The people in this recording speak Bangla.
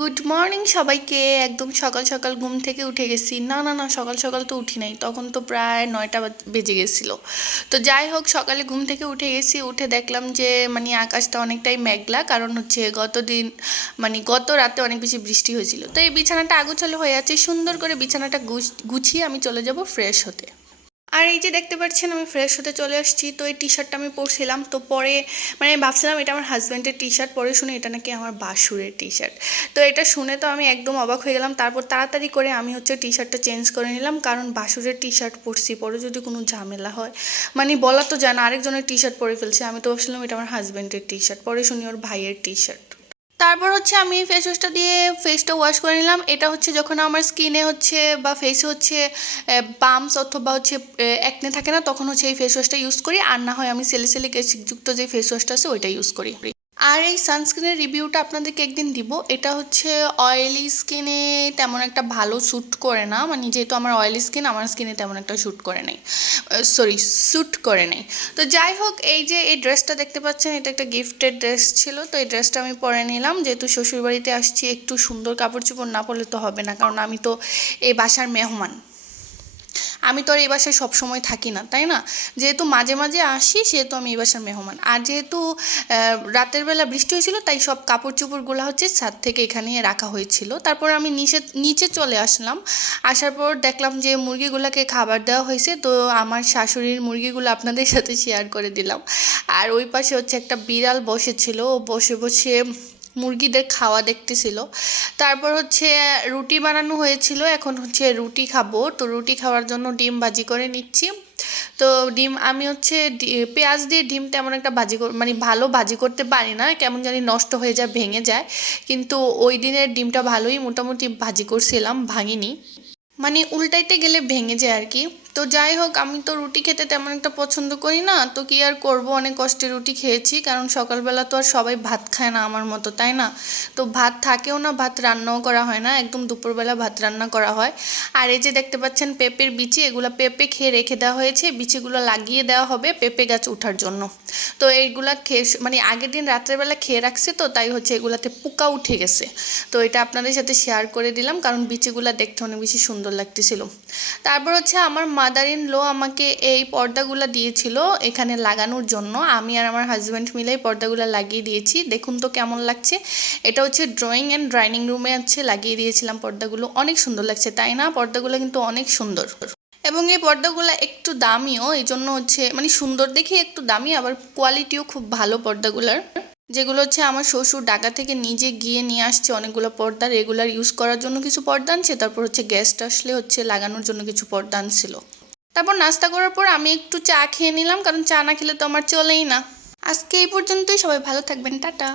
গুড মর্নিং সবাইকে। একদম সকাল সকাল ঘুম থেকে উঠে গেছি। না না না, সকাল সকাল তো উঠি নাই, তখন তো প্রায় 9টা বেজে গেছিলো। তো যাই হোক, সকালে ঘুম থেকে উঠে গেছি, উঠে দেখলাম যে আকাশটা অনেকটাই মেঘলা, কারণ হচ্ছে গত রাতে অনেক বেশি বৃষ্টি হয়েছিল। তো এই বিছানাটা আগোছালো হয়ে আছে, সুন্দর করে বিছানাটা গুছিয়ে আমি চলে যাব ফ্রেশ হতে। আর এই যে দেখতে পাচ্ছেন, আমি ফ্রেশ হতে চলে আসছি। তো এই টি শার্টটা আমি পরছিলাম, তো পরে ভাবছিলাম এটা আমার হাজব্যান্ডের টি শার্ট, পরে শুনে এটা নাকি আমার বাসুরের টি শার্ট। তো এটা শুনে তো আমি একদম অবাক হয়ে গেলাম। তারপর তাড়াতাড়ি করে আমি টি শার্টটা চেঞ্জ করে নিলাম, কারণ বাসুরের টি শার্ট পরছি, পরে যদি কোনো ঝামেলা হয়, বলা তো যায় না, আরেকজনের টি শার্ট পরে ফেলছে। আমি তো ভাবছিলাম এটা আমার হাজব্যান্ডের টি শার্ট, পরে শুনি ওর ভাইয়ের টি শার্ট। তারপর আমি ফেস ওয়াশটা দিয়ে ফেসটা ওয়াশ করে নিলাম। এটা যখন আমার স্কিনে বা ফেসে বাম্পস অথবা একনে থাকে না, তখন এই ফেস ওয়াশটা ইউজ করি। আর না হয় আমি স্যালিসিলিক অ্যাসিডযুক্ত যে ফেস ওয়াশটা আছে ওইটা ইউজ করি। আর এই সানস্ক্রিনের রিভিউটা আপনাদেরকে একদিন দিব। এটা অয়েলি স্কিনে তেমন একটা ভালো স্যুট করে না, যেহেতু আমার অয়েলি স্কিন, আমার স্কিনে তেমন একটা স্যুট করে নেই। তো যাই হোক, এই যে এই ড্রেসটা দেখতে পাচ্ছেন, এটা একটা গিফটেড ড্রেস ছিল। তো এই ড্রেসটা আমি পরে নিলাম, যেহেতু শ্বশুরবাড়িতে আসছি, একটু সুন্দর কাপড় চোপড় না পরলে তো হবে না, কারণ আমি তো এই বাসার মেহমান। আমি তো আর এই বাসায় সবসময় থাকি না, তাই না? যেহেতু মাঝে মাঝে আসি, সেহেতু আমি এই বাসার মেহমান। আর যেহেতু রাতের বেলা বৃষ্টি হয়েছিল, তাই সব কাপড় চোপড়গুলো ছাদ থেকে এখানে রাখা হয়েছিল। তারপর আমি নিচে চলে আসলাম। আসার পর দেখলাম যে মুরগিগুলোকে খাবার দেওয়া হয়েছে। তো আমার শাশুড়ির মুরগিগুলো আপনাদের সাথে শেয়ার করে দিলাম। আর ওই পাশে একটা বিড়াল বসেছিল, ও বসে বসে মুরগিদের খাওয়া দেখতেছিল। তারপর রুটি বানানো হয়েছিল, এখন রুটি খাবো। তো রুটি খাওয়ার জন্য ডিম ভাজি করে নিচ্ছি। তো ডিম আমি পেঁয়াজ দিয়ে ডিম তেমন একটা ভাজি ভালো ভাজি করতে পারি না, কেমন জানি নষ্ট হয়ে যায়, ভেঙে যায়। কিন্তু ওই দিনের ডিমটা ভালোই মোটামুটি ভাজি করছিলাম, ভাঙিনি, উল্টাইতে গেলে ভেঙে যায় আর কি। তো যাই হোক, আমি তো রুটি খেতে তেমন একটা পছন্দ করি না, তো কি আর করব, অনেক কষ্টে রুটি খেয়েছি, কারণ সকালবেলা তো আর সবাই ভাত খায় না আমার মতো, তাই না? তো ভাত থাকেও না, ভাত রান্নাও করা হয় না, একদম দুপুরবেলা ভাত রান্না করা হয়। আর এই যে দেখতে পাচ্ছেন পেঁপের বিচি, এগুলো পেঁপে খেয়ে রেখে দেওয়া হয়েছে, বিচিগুলো লাগিয়ে দেওয়া হবে পেঁপে গাছ ওঠার জন্য। তো এইগুলা খেয়ে আগের দিন রাত্রেবেলা খেয়ে রাখছে, তো তাই এগুলাতে পোকা উঠে গেছে। তো এটা আপনাদের সাথে শেয়ার করে দিলাম, কারণ বিচিগুলা দেখতে অনেক বেশি সুন্দর লাগতেছিল। তারপর আমার মাদার ইন ল আমাকে এই পর্দাগুলো দিয়েছিল এখানে লাগানোর জন্য। আমি আর আমার হাজব্যান্ড মিলে এই পর্দাগুলো লাগিয়ে দিয়েছি। দেখুন তো কেমন লাগছে। এটা ড্রয়িং অ্যান্ড ডাইনিং রুমে লাগিয়ে দিয়েছিলাম পর্দাগুলো, অনেক সুন্দর লাগছে, তাই না? পর্দাগুলো কিন্তু অনেক সুন্দর, এবং এই পর্দাগুলো একটু দামিও, এই জন্য সুন্দর দেখে একটু দামি, আবার কোয়ালিটিও খুব ভালো পর্দাগুলার। যেগুলো আমার শ্বশুর ঢাকা থেকে নিজে গিয়ে নিয়ে আসছে অনেকগুলো পর্দা, রেগুলার ইউজ করার জন্য কিছু পর্দা আনছে, তারপর গেস্ট আসলে লাগানোর জন্য কিছু পর্দা আনছিল। তারপর নাস্তা করার পর আমি একটু চা খেয়ে নিলাম, কারণ চা না খেলে তো আমার চলেই না। আজকে এই পর্যন্তই, সবাই ভালো থাকবেন, টাটা।